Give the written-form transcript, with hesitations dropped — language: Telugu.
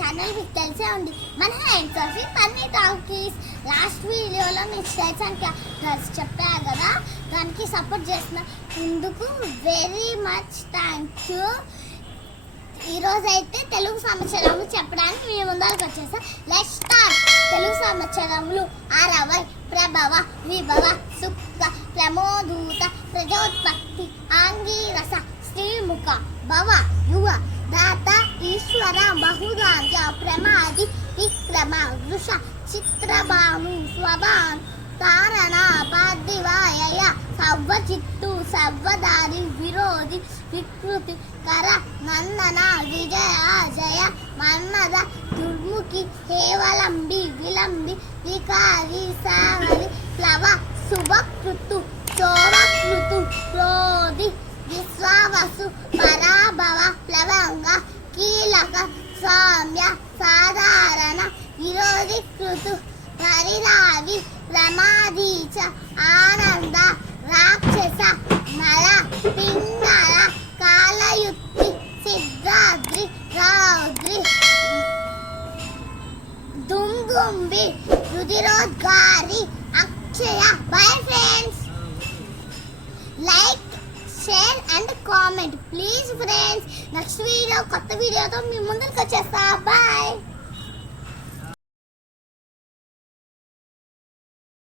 ఛానల్ మీకు తెలిసే ఉంది. మన హ్యాండ్స్ ఆఫ్ పన్నీ టాకీస్. లాస్ట్ వీడియోలో మీకు స్టైల్స్ అండ్ క్యారెక్టర్స్ చెప్పా కదా, దానికి సపోర్ట్ చేసిన ఇందుకు వెరీ మచ్ థ్యాంక్ యూ. ఈరోజు అయితే తెలుగు సంవత్సరములు చెప్పడానికి మీ ముందరకు వచ్చేసా. Let's start. తెలుగు సంవత్సరములు 60 ప్రభవ విభవ సుఖ ప్రమోదూత ప్రజోత్పత్తి ఆంగీరస శ్రీముఖ భవ యువ దాత ఈశ్వర బహురాజ ప్రమాది విక్రమ వృష చిత్రభాను స్వభాను తారణ పార్థివాయ సవ్వచిత్తు సవ్వదారి విరోధి వికృతి కర నందన విజయ జయ మన్మద దుర్ముఖి హేవలంబి విలంబి వికారి సావరి ప్లవ శుభకృతు శోభకృతు క్రోధి విశ్వావసు పరాభవ ప్లవంగ కీలక సౌమ్య సాధారణ విరోధి కృతు పరిరావి ప్రమాదీచ ఆనంద రాక్షస నర పింగళ కాలయుక్తి సిద్ధాద్రి రౌద్రి దుంగుంబి రుధిరోద్గారి అక్షయ. Bye friends, like share and comment please friends. Next video కొత్త వీడియోతో మీ ముందుకు వచ్చేస్తా. బాయ్.